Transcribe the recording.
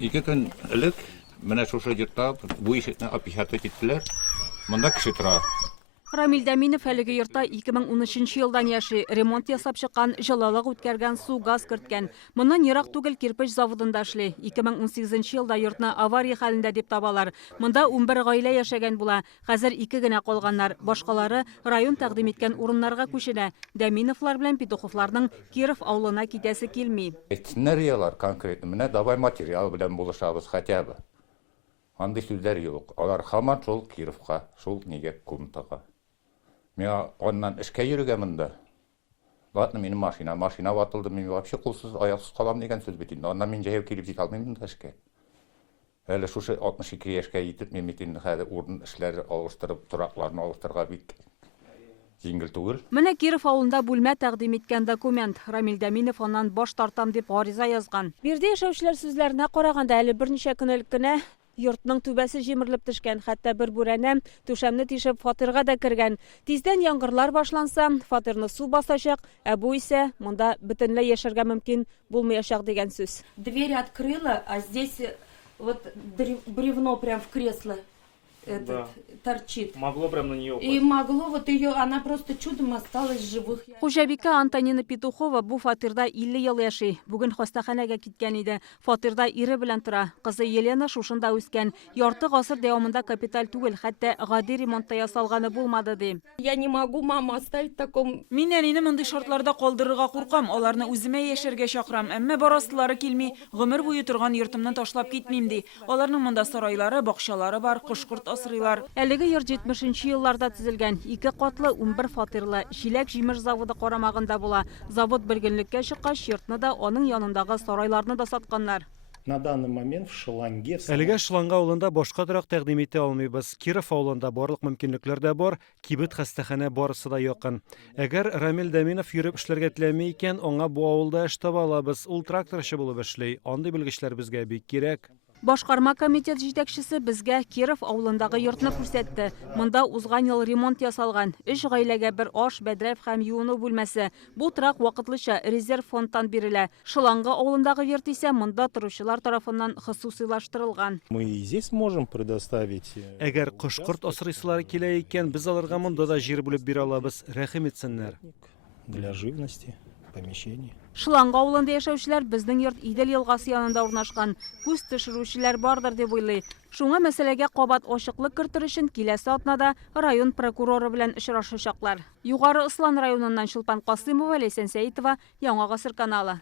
2 gün элек менә шушы йортта бу ишекне опечатать иттеләр. Монда кеше тора. Рамил Дәминов әлеге йортта 2013 елдан яши, ремонт ясап чыккан, җылылык үткәргән, су, газ керткән. Моннан ерак түгел кирпеч заводында эшли. 2018 елда йортны авария хәлендә дип табалар. Монда 11 гаилә яшәгән була. Хәзер 2 генә калганнар. Башкалары район тәкъдим иткән урыннарга күченә. Дәминовлар белән Петуховларның Киров авылына китәсе килми. Сценариялар конкретно менә давай материал белән булышабыз хотя бы. Андый сүзләр юк. Алар һаман шул Кировка, шул нигә комнатага. Мен оннан эшкә йөргә монда. Ладно, минем машина ватылды, мин вообще кулсыз, аяксыз калам дигән сүз бит инде. Аннан мин җәяү килеп җитә алмыйм монда эшкә. Әле шушы 62 яшькә җитеп, мин бит инде хәзер урын эшләре алыштырып, торакларны алыштырырга бик җиңел түгел. Менә Киров авылында бүлмә тәкъдим иткән документ. Рамил Дәминов аннан баш тартам дип гариза язган. Бирдә яшәүчеләр сүзләренә караганда, әле берничә көн элек кенә йортның түбәсе җимерелеп төшкән, хәтта бер бүрәнә түшәмне тишеп фатирга да кергән. Тиздән яңгырлар башланса, фатирны су басачак, ә бу исә монда бөтенләй яшәргә мөмкин булмаячак дигән сүз. Дверь открыла, а здесь вот бревно прям в кресло торчит. Могло прям на нее упасть. И могло вот ее, она просто чудом осталась живых. Хуҗабикә Антонина Петухова бу фатирда 50 ел яши. Бүген хастаханәгә киткән иде. Фатирда ире белән тора. Кызы Елена шушында үскән. Ярты гасыр дәвамында капиталь түгел, хәтта гади ремонтта ясалганы булмады ди. Я не могу маму оставить в таком. Мин әнине мондый шартларда калдырырга куркам, аларны үземә яшәргә чакырам, әмма барасылары килми, гомер буе торган йортымнан ташлап китмим ди. Аларның монда сарайлары, бакчалары бар, кош-корт асрыйлар. Әлеге йорт 70-нче елларда төзелгән. 2 катлы 11 фатирлы җиләк-җимеш заводы карамагында була. Завод бергенлеккә чыккач, йортны да, аның янындагы сарайларны да сатканнар. На данный момент в Шеланге... Әлегә Шыланга авылында башка торак тәкъдим итә алмыйбыз. Киров авылында барлык мөмкинлекләр дә бар, кибет хастаханә барысы да якын. Әгәр Рамил Дәминов йөреп эшләргә теләми икән, аңа бу авылда эш таба алабыз. Ул тракторчы булып эшли. Андый белгечләр безгә бик кирәк. Башкарма комитет җитәкчесе безгә Киров авылындагы йортны күрсәтте. Монда узган ел ремонт ясалган. 3 гаиләгә бер аш, бәдрәф һәм юыну бүлмәсе. Бу трак вакытлыча резерв фондтан бирелә. Шыланга авылындагы йорт исә монда торучылар тарафыннан хосусыйлаштырылган. Мы и здесь можем предоставить... Әгәр кош-корт асрыйсылар килә икән, без аларга монда да җир бүлеп бирә алабыз. Рәхим итсеннәр. Для живности, помещений. Шыланга авылында яшәүчеләр безнең йорт Идел елгасы янында урнашкан. Күз төшерүчеләр бардыр дип уйлый. Шуңа мәсьәләгә кабат ачыклык кертер өчен киләсе атнада район прокуроры белән очрашачаклар. Югары Ыслан районыннан Чулпан Касыймова, Ләйсән Сәитова, Яңа Гасыр каналы.